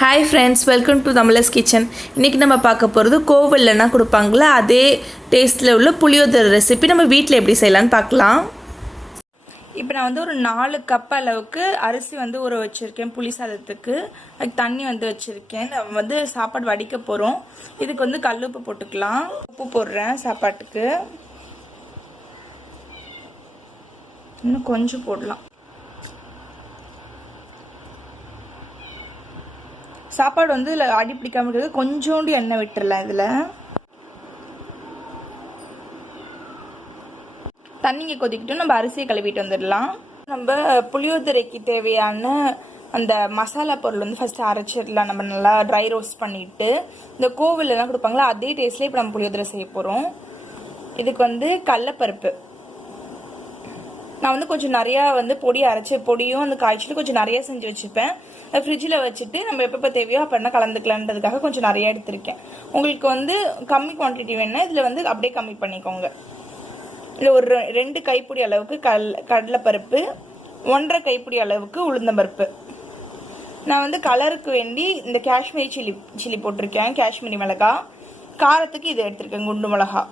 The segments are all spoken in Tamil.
Hi friends, welcome to Tamala's Kitchen. இன்னைக்கு நம்ம பார்க்க போகிறது கோவில்லனா கொடுப்பாங்களா அதே டேஸ்ட்டில் உள்ள புளியோதரை ரெசிபி நம்ம வீட்டில் எப்படி செய்யலான்னு பார்க்கலாம். இப்போ நான் வந்து ஒரு 4 கப் அளவுக்கு அரிசி வந்து ஊற வச்சுருக்கேன் புளி சாதத்துக்கு. அதுக்கு தண்ணி வந்து வச்சுருக்கேன். நம்ம வந்து சாப்பாடு வடிக்க போகிறோம். இதுக்கு வந்து கல்லுப்பு போட்டுக்கலாம். உப்பு போடுறேன் சாப்பாட்டுக்கு. இன்னும் கொஞ்சம் போடலாம். சாப்பாடு வந்து இதில் அடி பிடிக்காம இருக்கிறது கொஞ்சோண்டு எண்ணெய் விட்டுறலாம். இதில் தண்ணிங்க கொதிக்கிட்டு நம்ம அரிசியை கழுவிட்டு வந்துடலாம். நம்ம புளியோதரைக்கு தேவையான அந்த மசாலா பொருள் வந்து ஃபஸ்ட்டு அரைச்சிடலாம். நம்ம நல்லா ட்ரை ரோஸ்ட் பண்ணிவிட்டு இந்த கோவிலெலாம் கொடுப்பாங்களா அதே டேஸ்ட்லேயே இப்போ நம்ம புளியோதரை செய்ய போகிறோம். இதுக்கு வந்து கடலப்பருப்பு நான் வந்து கொஞ்சம் நிறையா வந்து பொடியும் அந்த காய்ச்சிட்டு கொஞ்சம் நிறையா செஞ்சு வச்சுப்பேன். ஃப்ரிட்ஜில் வச்சுட்டு நம்ம எப்போ தேவையோ அப்படின்னா கலந்துக்கலான்றதுக்காக கொஞ்சம் நிறையா எடுத்திருக்கேன். உங்களுக்கு வந்து கம்மி குவான்டிட்டி வேணுன்னா இதில் வந்து அப்படியே கம்மி பண்ணிக்கோங்க. இல்லை ஒரு 2 கைப்பிடி அளவுக்கு கடலைப்பருப்பு, 1.5 கைப்பிடி அளவுக்கு உளுந்தம்பருப்பு. நான் வந்து கலருக்கு வேண்டி இந்த காஷ்மீரி சில்லி போட்டிருக்கேன். காஷ்மீரி மிளகா. காரத்துக்கு இது எடுத்திருக்கேன் குண்டு மிளகா.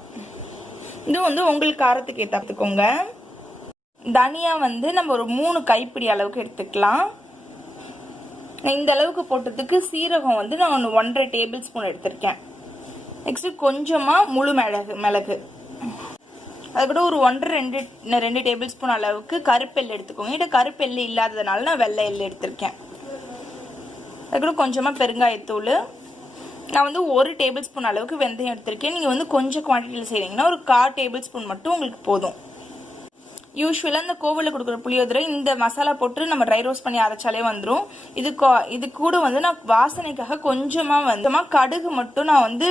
இது வந்து உங்களுக்கு காரத்துக்கு ஏற்றுக்கோங்க. தனியா வந்து நம்ம ஒரு 3 கைப்பிடி அளவுக்கு எடுத்துக்கலாம். இந்த அளவுக்கு போட்டதுக்கு சீரகம் வந்து நான் 1.5 டேபிள் ஸ்பூன் எடுத்திருக்கேன். நெக்ஸ்ட் கொஞ்சமா முழு மிளகு. அது கூட ஒரு 2 டேபிள் ஸ்பூன் அளவுக்கு கருப்பெல் எடுத்துக்கோங்க. இது கருப்பெல் இல்லாததுனால நான் வெள்ளை எள்ளு எடுத்திருக்கேன். அது கூட கொஞ்சமா பெருங்காயத்தூள். நான் வந்து 1 டேபிள் ஸ்பூன் அளவுக்கு வெந்தயம் எடுத்திருக்கேன். நீங்கள் வந்து கொஞ்சம் குவான்டிட்டியில் செய்றீங்கன்னா ஒரு 1/4 டேபிள் ஸ்பூன் மட்டும் உங்களுக்கு போதும். யூஸ்வலாக இந்த கோவிலில் கொடுக்குற புளியோதரை இந்த மசாலா போட்டு நம்ம ட்ரை ரோஸ்ட் பண்ணி அரைச்சாலே வந்துடும். இது கூட வந்து நான் வாசனைக்காக கொஞ்சமாக கடுகு மட்டும் நான் வந்து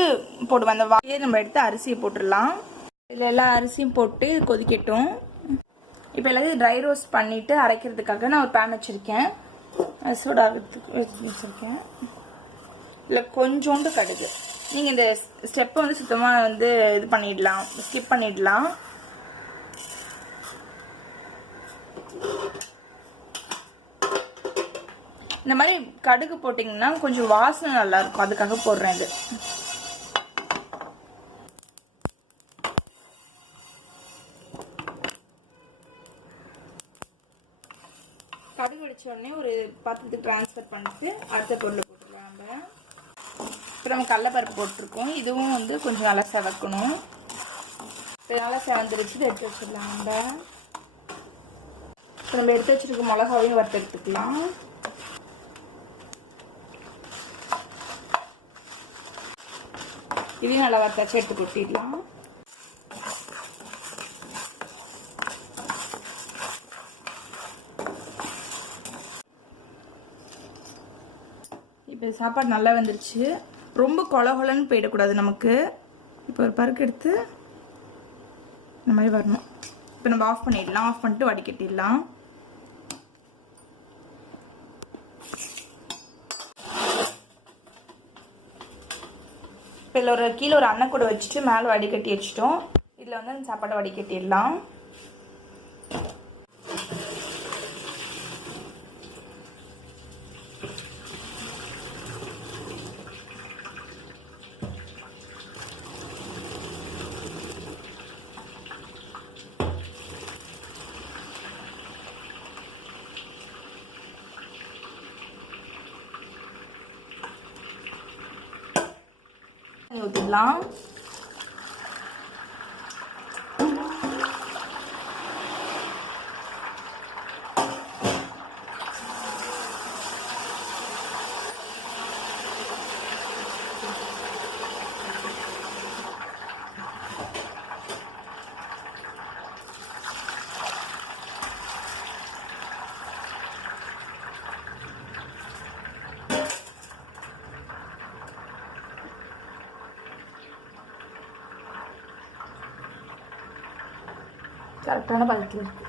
போடுவேன். அந்த வாயை நம்ம எடுத்து அரிசியை போட்டுடலாம். இதில் எல்லா அரிசியும் போட்டு இது கொதிக்கட்டும். இப்போ எல்லாத்தையும் ட்ரை ரோஸ்ட் பண்ணிவிட்டு அரைக்கிறதுக்காக நான் ஒரு பேன் வச்சுருக்கேன். சூடாகிறதுக்கு வச்சுருக்கேன். இல்லை கொஞ்சோண்டு கடுகு. நீங்கள் இந்த ஸ்டெப்பை வந்து சுத்தமாக வந்து இது பண்ணிடலாம், ஸ்கிப் பண்ணிடலாம். இந்த மாதிரி கடுகு போட்டிங்கன்னா கொஞ்சம் வாசனை நல்லா இருக்கும். அதுக்காக போடுறேன். இது கடுகு வெடிச்ச உடனே ஒரு பாத்திரத்துக்கு டிரான்ஸ்ஃபர் பண்ணிட்டு அடுத்த பொருளை போட்டுக்கலாம். இப்போ நம்ம கடலைப்பருப்பு போட்டிருக்கோம். இதுவும் வந்து கொஞ்சம் நல்லா செவக்கணும். நல்லா செவந்துருச்சு. எடுத்து வச்சிடலாம். நம்ம எடுத்து வச்சிருக்க மிளகாவையும் வறுத்து எடுத்துக்கலாம். இதையும் நல்லா வறுத்தாச்சு எடுத்து கொட்டிடலாம். இப்போ சாப்பாடு நல்லா வந்துருச்சு. ரொம்ப கொலகொலன்னு போயிடக்கூடாது நமக்கு. இப்போ ஒரு பருக்கு எடுத்து இந்த மாதிரி வரணும். இப்போ நம்ம ஆஃப் பண்ணிடலாம். ஆஃப் பண்ணிட்டு வடிகட்டிடலாம். இப்போ இதில் கீழே ஒரு அன்ன கூட வச்சுட்டு மேலே வடிகட்டி வச்சுட்டோம். இதில் வந்து அந்த சாப்பாடை வடிகட்டிடலாம். ஊற்றிடலாம். கரெக்டான பதத்தில் இருக்கு.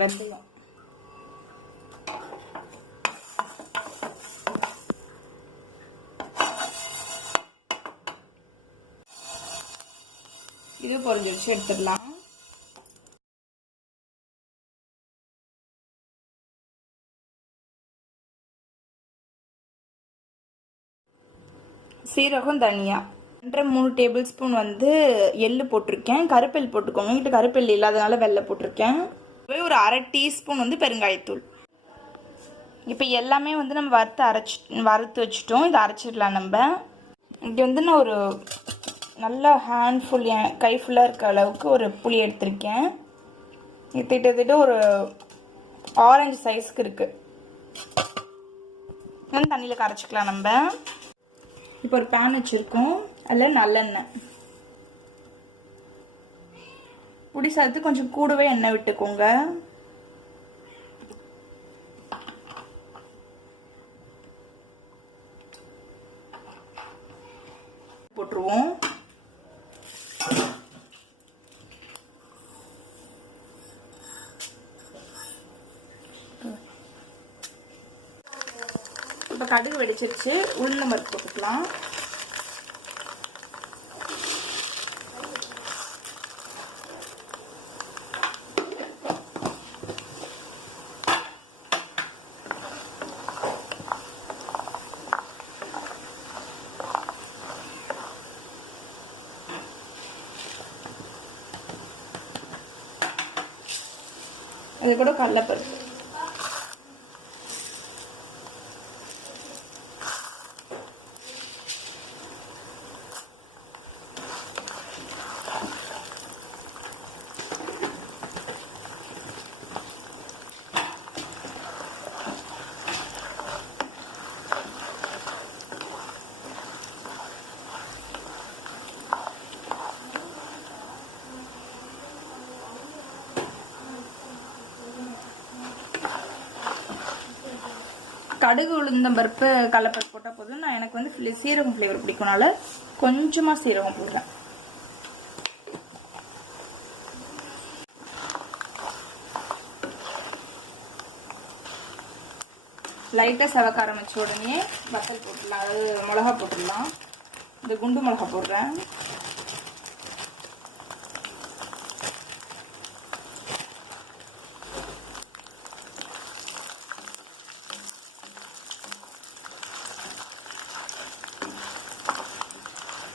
வெந்தயம் இது பொரிஞ்சிருச்சு. எடுத்துடலாம். சீரகம், தனியா 2-3 டேபிள் ஸ்பூன் வந்து எள்ளு போட்டிருக்கேன். கருப்பெல் போட்டுக்கோங்க. என்கிட்ட கருப்பெல் இல்லாதனால வெள்ளை போட்டிருக்கேன். ஒரு 1/2 டீஸ்பூன் வந்து பெருங்காயத்தூள். இப்போ எல்லாமே வந்து நம்ம வறுத்து வச்சுட்டோம். இதை அரைச்சிடலாம் நம்ம. இங்கே வந்து நான் ஒரு நல்ல ஹேண்ட்ஃபுல், கை ஃபுல்லாக இருக்க அளவுக்கு ஒரு புளி எடுத்திருக்கேன். இது திட்டத்தட்ட ஒரு ஆரஞ்சு சைஸ்க்கு இருக்குது. வந்து தண்ணியில் கரைச்சிக்கலாம் நம்ம. இப்போ ஒரு பேன் வச்சுருக்கோம். அதில் நல்லெண்ணெய். புளி சாதத்துக்கு கொஞ்சம் கூடவே எண்ணெய் விட்டுக்கோங்க. போட்டுருவோம். இப்போ கடுகு வெடிச்சிருச்சு. உளுந்தம் பருப்பு போட்டுக்கலாம். அது கூட கடலைப்பருப்பு. கடுகு, உளுந்தம் பருப்பு, கடலைப்பருப்பு போட்டால் போதும். நான் எனக்கு வந்து சீரகம் ஃப்ளேவர் பிடிக்கும்னால கொஞ்சமாக சீரகம் போடுறேன். லைட்டாக செவக்க ஆரம்பிச்ச உடனே வத்தல் போட்டுடலாம். அதாவது மிளகா போட்டுடலாம். இந்த குண்டு மிளகா போடுறேன்.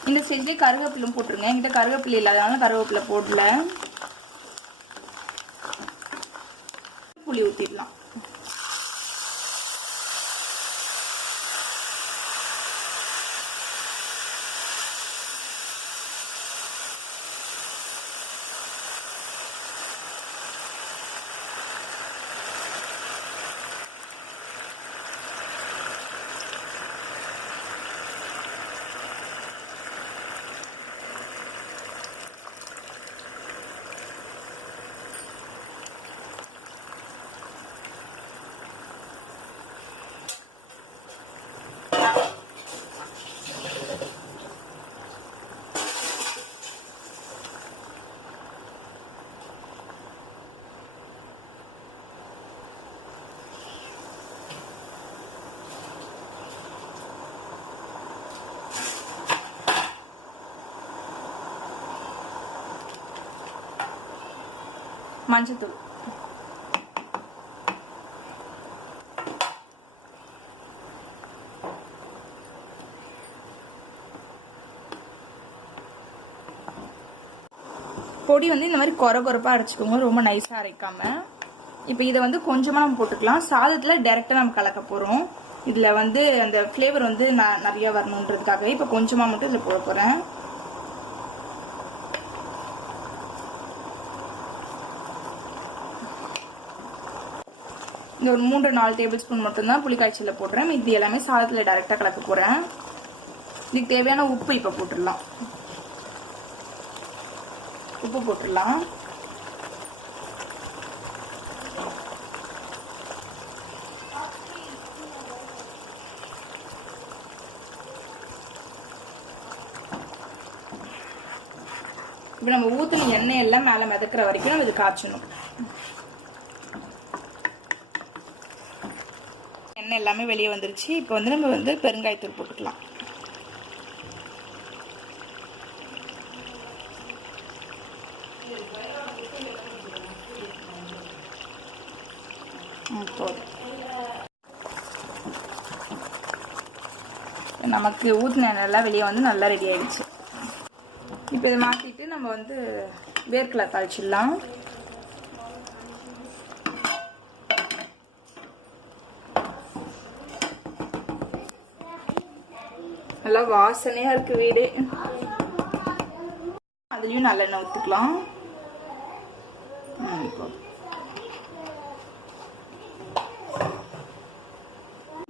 இந்த ஸ்டேஜ்லேயே கருவேப்பிலும் போட்டுருங்க. என்கிட்ட கருவேப்பிலை இல்லாதனால கருவேப்பிலை போடல. புளி ஊற்றிடலாம். மஞ்சத்தூள். பொடி வந்து இந்த மாதிரி கொரகொரப்பாக அரைச்சிக்கோங்க. ரொம்ப நைஸாக அரைக்காம. இப்போ இதை வந்து கொஞ்சமாக நம்ம போட்டுக்கலாம். சாதத்தில் டைரெக்டாக நம்ம கலக்க போகிறோம். இதில் வந்து அந்த ஃப்ளேவர் வந்து நிறையா வரணுன்றதுக்காக இப்போ கொஞ்சமாக மட்டும் இதில் போட போகிறேன். இங்கே ஒரு 3-4 டேபிள் ஸ்பூன் மட்டும்தான் புளிக்காய்ச்சலில் போடுறேன். இது எல்லாமே சாதத்தில் டைரெக்டாக கலக்க போகிறேன். இதுக்கு தேவையான உப்பு இப்போ போட்டுடலாம். உப்பு போட்டுடலாம். இப்போ நம்ம ஊற்றின எண்ணெய் எல்லாம் மேலே மிதக்கிற வரைக்கும் நம்ம இது காய்ச்சணும். எண்ணெய் எல்லாமே வெளியே வந்துருச்சு. இப்போ வந்து நம்ம வந்து பெருங்காயத்தூள் போட்டுக்கலாம். நமக்கு ஊற்றின நல்லா வெளியே வந்து நல்லா ரெடி ஆயிடுச்சு. இப்போ இதை மாற்றிட்டு நம்ம வந்து வேர்க்கடலை தாளிச்சிடலாம். நல்லா வாசனையாக இருக்குது வீடு. அதுலேயும் நல்லெண்ணெய் ஊற்றிக்கலாம்.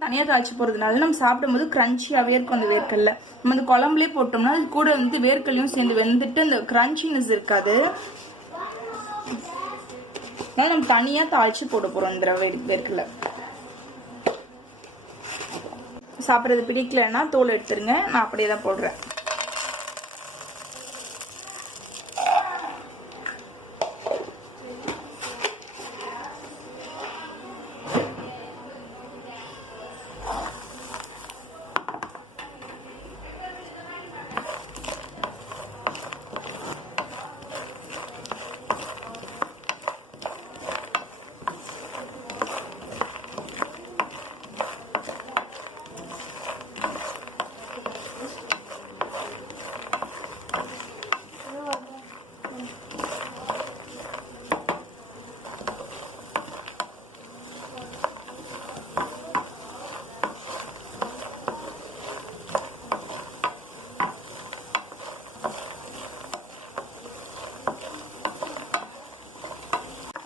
தனியாக தாளிச்சு போடுறதுனால நம்ம சாப்பிடும்போது கிரன்ச்சியாகவே இருக்கும் அந்த வேர்க்கடலை. நம்ம அந்த குழம்புலேயே போட்டோம்னா அது கூட வந்து வேர்க்கடலையும் சேர்ந்து வெந்துட்டு அந்த கிரன்ச்சினஸ் இருக்காது. அதனால நம்ம தனியாக தாளிச்சு போட போகிறோம் இந்த வேர்க்கடலை. சாப்பிட்றது பிடிக்கலன்னா தோல் எடுத்துருங்க, நான் அப்படியே தான் போடுறேன்.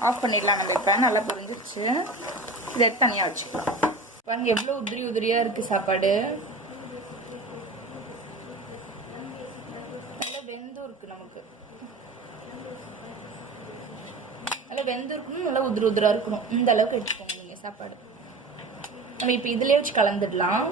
ஆஃப் பண்ணிடலாம். நம்ம இப்போ நல்லா புரிஞ்சிச்சு. இதை எடுத்து தனியாக வச்சுக்கலாம். பாருங்க எவ்வளோ உதிரியாக இருக்குது சாப்பாடு. நல்லா வெந்தும் இருக்குது. நமக்கு நல்லா வெந்து இருக்கணும், நல்லா உதிராக இருக்கணும். இந்த அளவுக்கு எடுத்துக்கோங்க நீங்கள் சாப்பாடு. நம்ம இப்போ இதிலே வச்சு கலந்துடலாம்.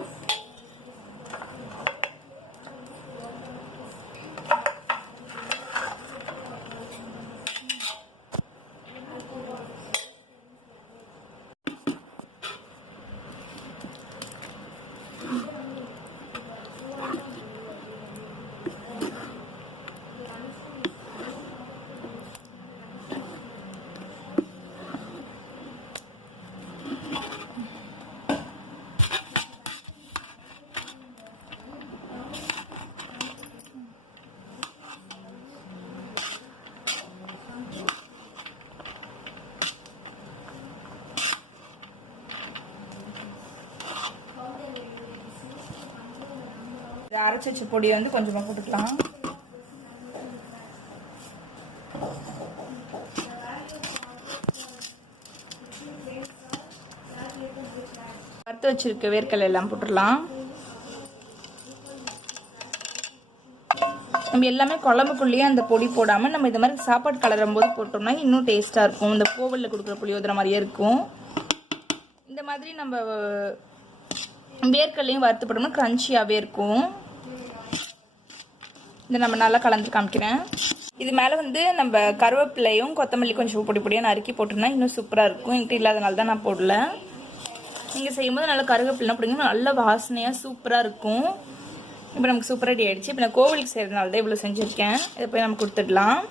அரைச்சி வச்ச பொடியை வந்து கொஞ்சமாக போட்டுக்கலாம். வறுத்து வச்சிருக்க வேர்க்கடலை எல்லாம் போட்டுடலாம். நம்ம எல்லாமே குழம்புக்குள்ளேயே அந்த பொடி போடாமல் நம்ம இந்த மாதிரி சாப்பாடு கலரும் போது போட்டோம்னா இன்னும் டேஸ்ட்டாக இருக்கும். இந்த கோவிலில் கொடுக்குற புளியோதரை மாதிரியே இருக்கும். இந்த மாதிரி நம்ம வேர்க்கடலையும் வறுத்து போட்டோம்னா கிரன்ச்சியாகவே இருக்கும். இதை நம்ம நல்லா கலந்து காமிக்கிறேன். இது மேலே வந்து நம்ம கருவேப்பிலையும் கொத்தமல்லி கொஞ்சம் பொடி பொடியாக நறுக்கி போட்டோம்னா இன்னும் சூப்பராக இருக்கும். என்கிட்ட இல்லாதனால தான் நான் போடல. நீங்கள் செய்யும்போது நல்லா கருவேப்பிலாம் போட்டிங்கன்னா நல்லா வாசனையாக சூப்பராக இருக்கும். இப்போ நமக்கு சூப்பராக ரெடி ஆகிடுச்சு. இப்போ நான் கோவிலுக்கு செய்கிறதுனால தான் இவ்வளோ செஞ்சுருக்கேன். இதை போய் நம்ம கொடுத்துடலாம்.